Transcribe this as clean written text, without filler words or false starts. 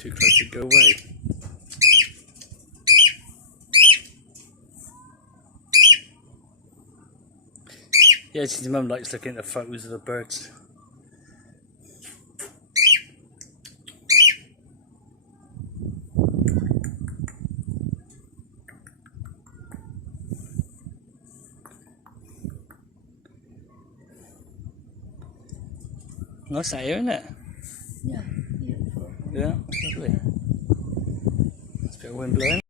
Too close to go away. Yeah, his mum likes looking at the photos of the birds. Nice out here, isn't it? Yeah, beautiful. Yeah, lovely. There's a bit of wind blowing.